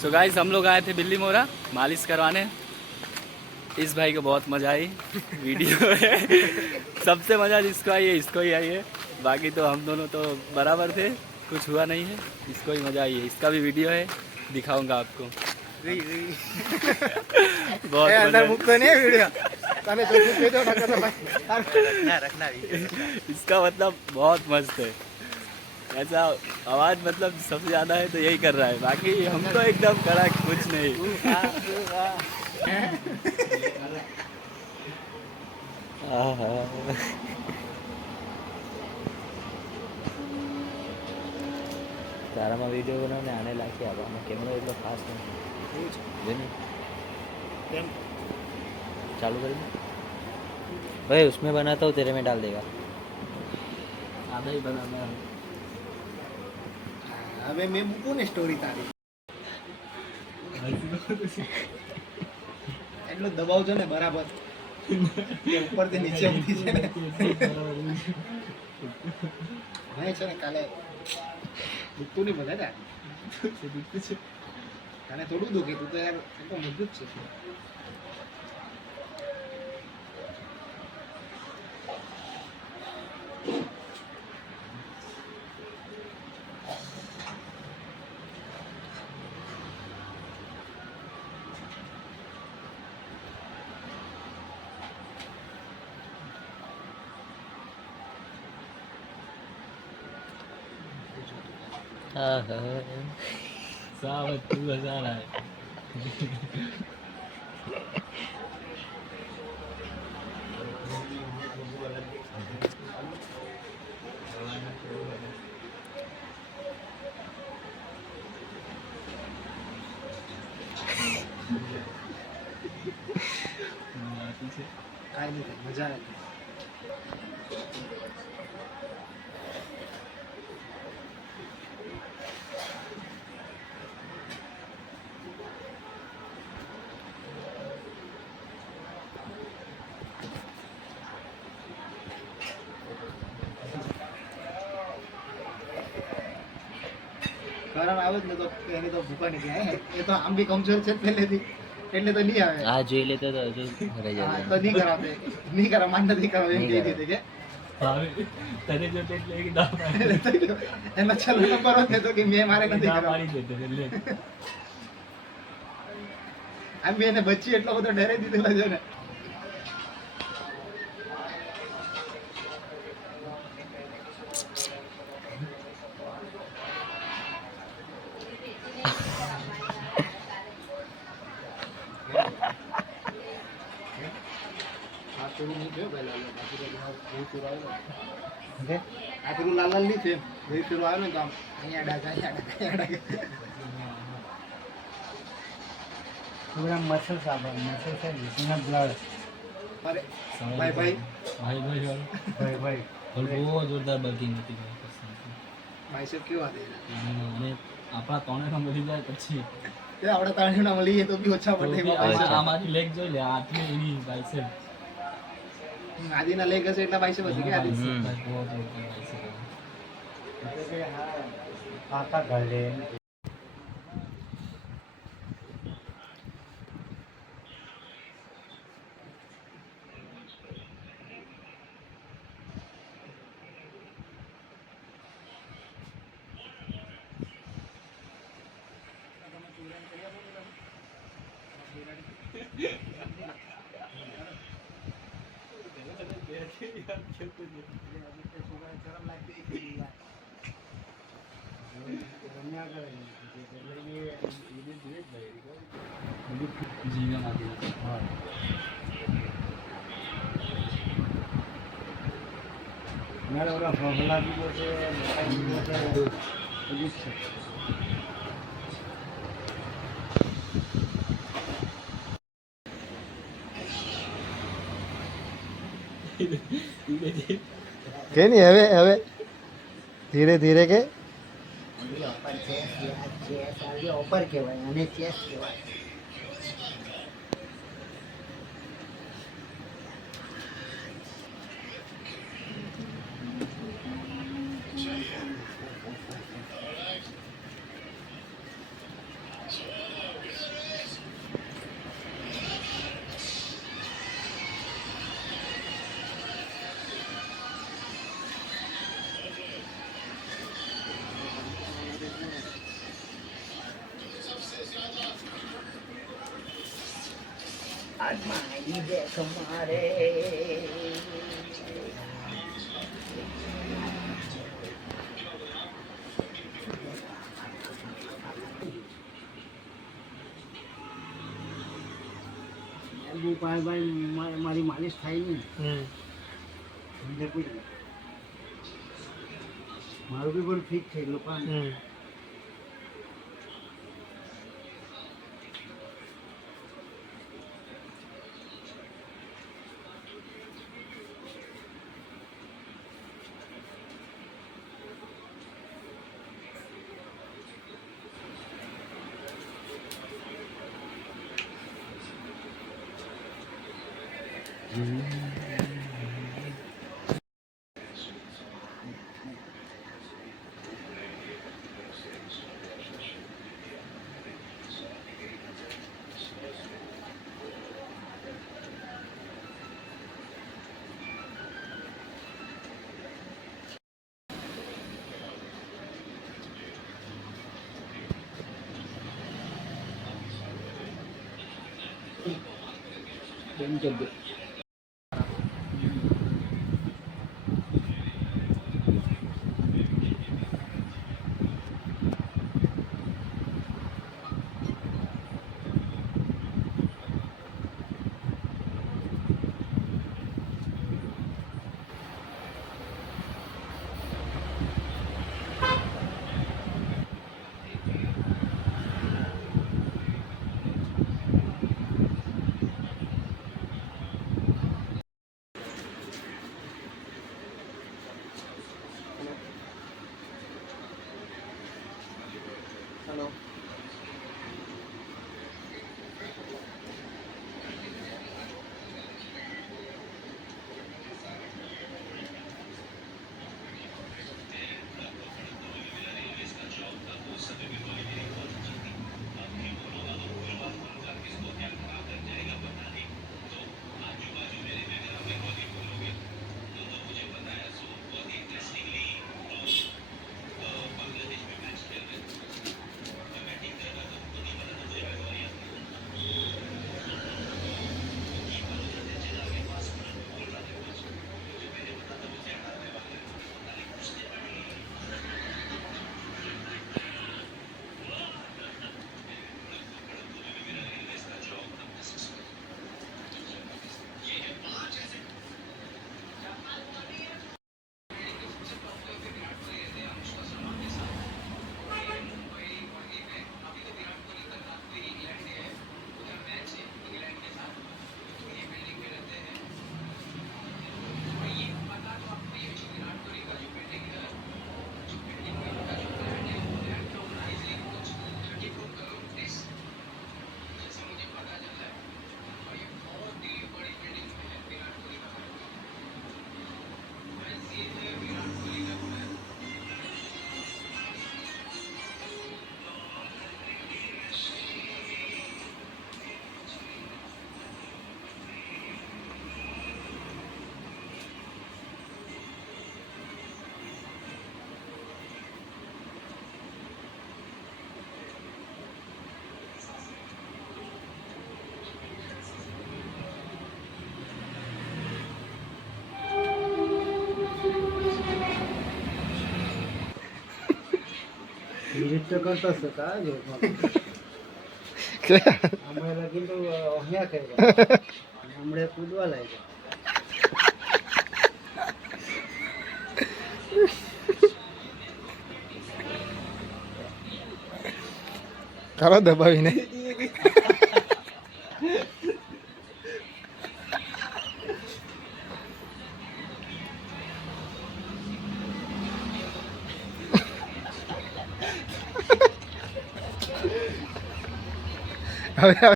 So guys हम लोग आए थे बिल्ली मोरा मालिश करवाने। इस भाई को बहुत मज़ा आई वीडियो है। सबसे मज़ा जिसको आई है इसको ही आई है, बाकी तो हम दोनों तो बराबर थे, कुछ हुआ नहीं है। इसको ही मज़ा आई है, इसका भी वीडियो है, दिखाऊंगा आपको। बहुत अंदर मुक्त नहीं है वीडियो। इसका मतलब बहुत मस्त है, ऐसा आवाज़ मतलब सबसे ज़्यादा है तो यही कर रहा है, बाकी हम तो एकदम कड़ा कुछ नहीं। તારામાં વિડીયો બનાવને આને લાગી આપવામાં કેમેરો એટલો ખાસ नहीं चालू कर भाई, उसमें बनाता हूँ तेरे में डाल देगा। आधा ही बना मैं। હવે મેં મૂકું ને સ્ટોરી તારી એટલો દબાવજો ને બરાબર ઉપરથી નીચે ઉઠી છે ને ભાઈ છે ને કાલે દુખતું નહીં બધા દુખતું છે તને થોડું દુખે, તું તો યાર એટલો મજબૂત છે. सावत तू हज़ार है। કાંઈ નહીં, મજા આવે. કારણ આવે જ ને તો એની તો ભૂકા નહીં જાય, એ તો આમ બી કમજોર છે પહેલેથી, એટલે તો નહીં આવે. આ જોઈ લેતો તો હજુ રહી હા, જાય. તો નહીં કરાવે, નહીં કરા, માન નથી કરાવે એમ કહી દીધું કે તને જો તે એટલે કે ના પાડી એમાં ચાલુ ન કરો ને તો કે મેં મારે નથી ના કરાવ. પાડી દેતો એટલે આમ બી એને બચ્ચી એટલો બધો ડરે દીધેલો છે ને. આ પેલું લાલ લાલ નહીં છે, ભાઈ પેલું આવે ને તો આમ અહીંયા ડાક, અહીંયા ડાક, અહીંયા ડાક. મસલ સાબન, મસલ છે બ્લડ. અરે ભાઈ ભાઈ ભાઈ ભાઈ ભાઈ ભાઈ બહુ જોરદાર બર્ગિંગ હતી ભાઈ સાહેબ કેવા દે અને આપણા ત્રણે મળી જાય પછી તે આપણે તાણીના મળીએ તો બી ઓછા પડે. આમાંથી લેગ જોઈ લે, આટલી એની બાઇસેપ આદિના લેગ હશે એટલા ભાઈ સાહેબ હતી કે આદિ આખા ઘરે. મેળો ઓલા ફોફલા દીધો છે, કે નહીં હવે હવે ધીરે ધીરે કે ઓપર કહેવાય અને ચેસ કહેવાય. હાથમાં આવી દે તમારે મારી માલિશ થાય નહીં મારું બી પણ ફિટ થઈ ગયું પણ કેમ કે હેલો નૃત્ય કરતા છે કા જો અમે લગી તો અહીંયા કર્યા હમણે કૂદવા લાગ્યા કરો દબાવીને હવે